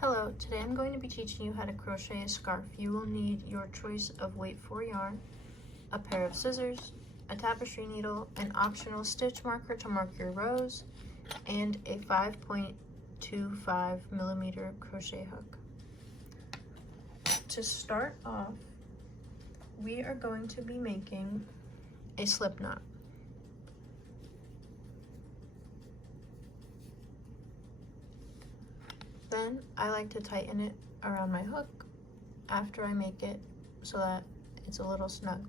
Hello, today I'm going to be teaching you how to crochet a scarf. You will need your choice of weight for yarn, a pair of scissors, a tapestry needle, an optional stitch marker to mark your rows, and a 5.25 millimeter crochet hook. To start off, we are going to be making a slip knot. Then I like to tighten it around my hook after I make it so that it's a little snug.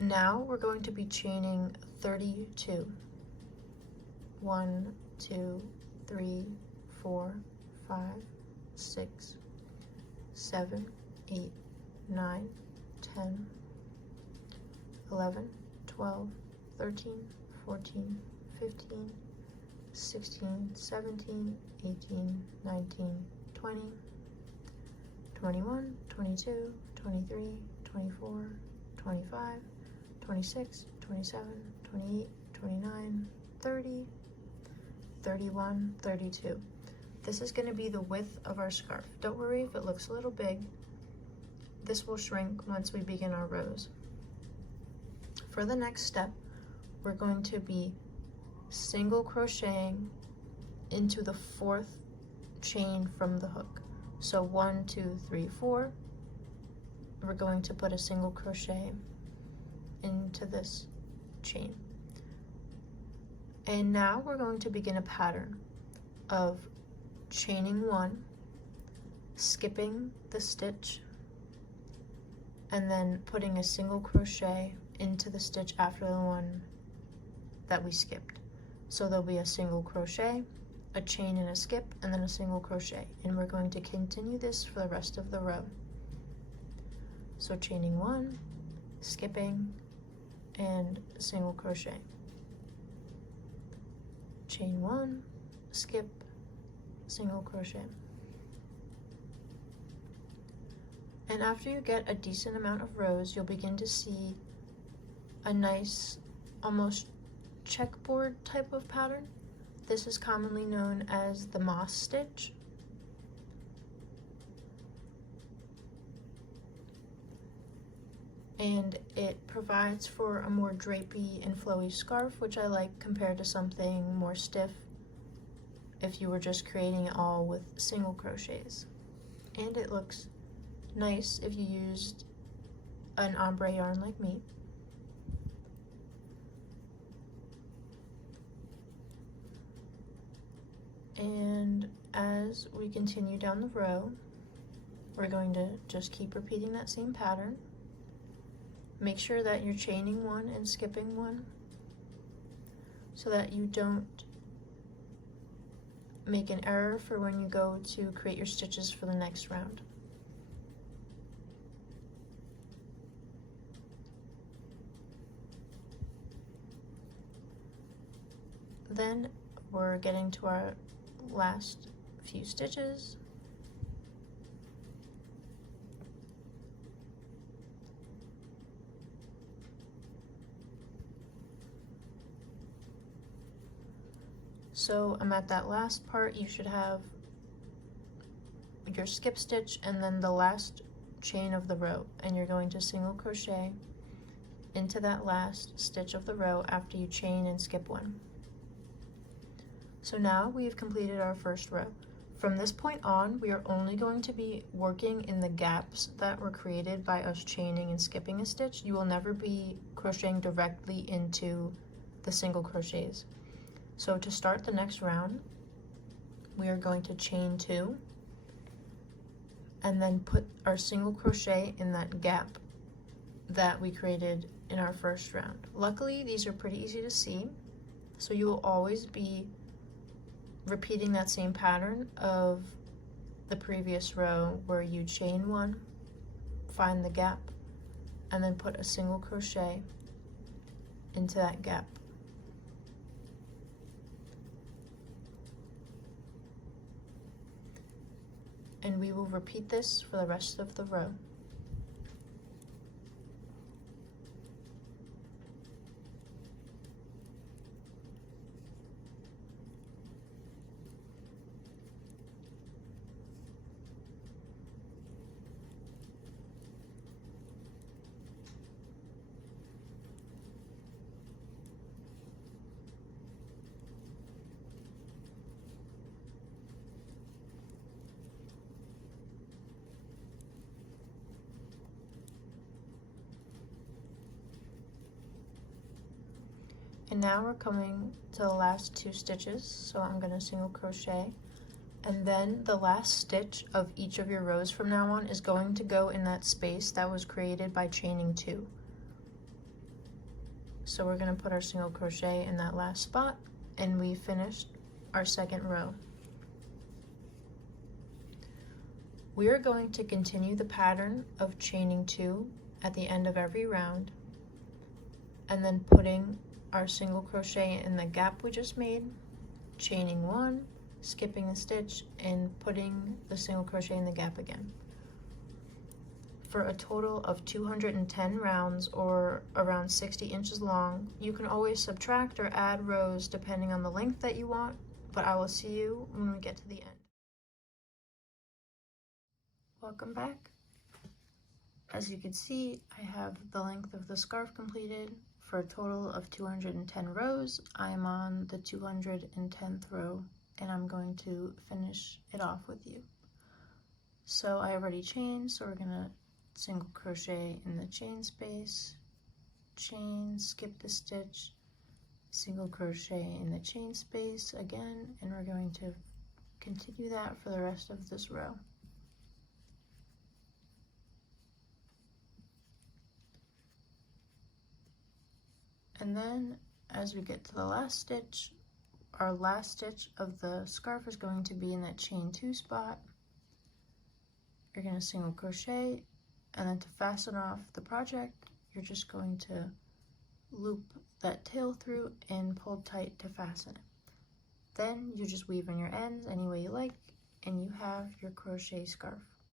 Now we're going to be chaining 32. 1, 2, 3, 4, 5, 6, 7, 8, 9, 10, 11, 12, 13, 14, 15, 16, 17, 18, 19, 20, 21, 22, 23, 24, 25, 26, 27, 28, 29, 30, 31, 32. This is going to be the width of our scarf. Don't worry if it looks a little big. This will shrink once we begin our rows. For the next step, we're going to be single crocheting into the 4th chain from the hook. So 1, 2, 3, 4. We're going to put a single crochet into this chain. And now we're going to begin a pattern of chaining 1, skipping the stitch, and then putting a single crochet into the stitch after the one that we skipped. So there'll be a single crochet, a chain and a skip, and then a single crochet. And we're going to continue this for the rest of the row. So chaining 1, skipping, and single crochet. Chain 1, skip, single crochet. And after you get a decent amount of rows, you'll begin to see a nice, almost checkboard type of pattern. This is commonly known as the moss stitch. And it provides for a more drapey and flowy scarf, which I like compared to something more stiff if you were just creating it all with single crochets. And it looks nice if you used an ombre yarn like me. And as we continue down the row, we're going to just keep repeating that same pattern. Make sure that you're chaining 1 and skipping 1 so that you don't make an error for when you go to create your stitches for the next round. Then we're getting to our last few stitches. So I'm at that last part. You should have your skip stitch and then the last chain of the row, and you're going to single crochet into that last stitch of the row after you chain and skip 1. So now we've completed our first row. From this point on, we are only going to be working in the gaps that were created by us chaining and skipping a stitch. You will never be crocheting directly into the single crochets. So to start the next round, we are going to chain 2 and then put our single crochet in that gap that we created in our first round. Luckily, these are pretty easy to see, so you will always be repeating that same pattern of the previous row where you chain 1, find the gap, and then put a single crochet into that gap. And we will repeat this for the rest of the row. And now we're coming to the last 2 stitches, so I'm going to single crochet, and then the last stitch of each of your rows from now on is going to go in that space that was created by chaining 2. So we're going to put our single crochet in that last spot, and we finished our second row. We are going to continue the pattern of chaining 2 at the end of every round, and then putting our single crochet in the gap we just made, chaining 1, skipping a stitch, and putting the single crochet in the gap again. For a total of 210 rounds, or around 60 inches long. You can always subtract or add rows depending on the length that you want, but I will see you when we get to the end. Welcome back. As you can see, I have the length of the scarf completed. For a total of 210 rows, I am on the 210th row, and I'm going to finish it off with you. So I already chained, so we're gonna single crochet in the chain space, chain, skip the stitch, single crochet in the chain space again, and we're going to continue that for the rest of this row. And then as we get to the last stitch, our last stitch of the scarf is going to be in that chain 2 spot. You're going to single crochet, and then to fasten off the project, you're just going to loop that tail through and pull tight to fasten it. Then you just weave in your ends any way you like, and you have your crochet scarf.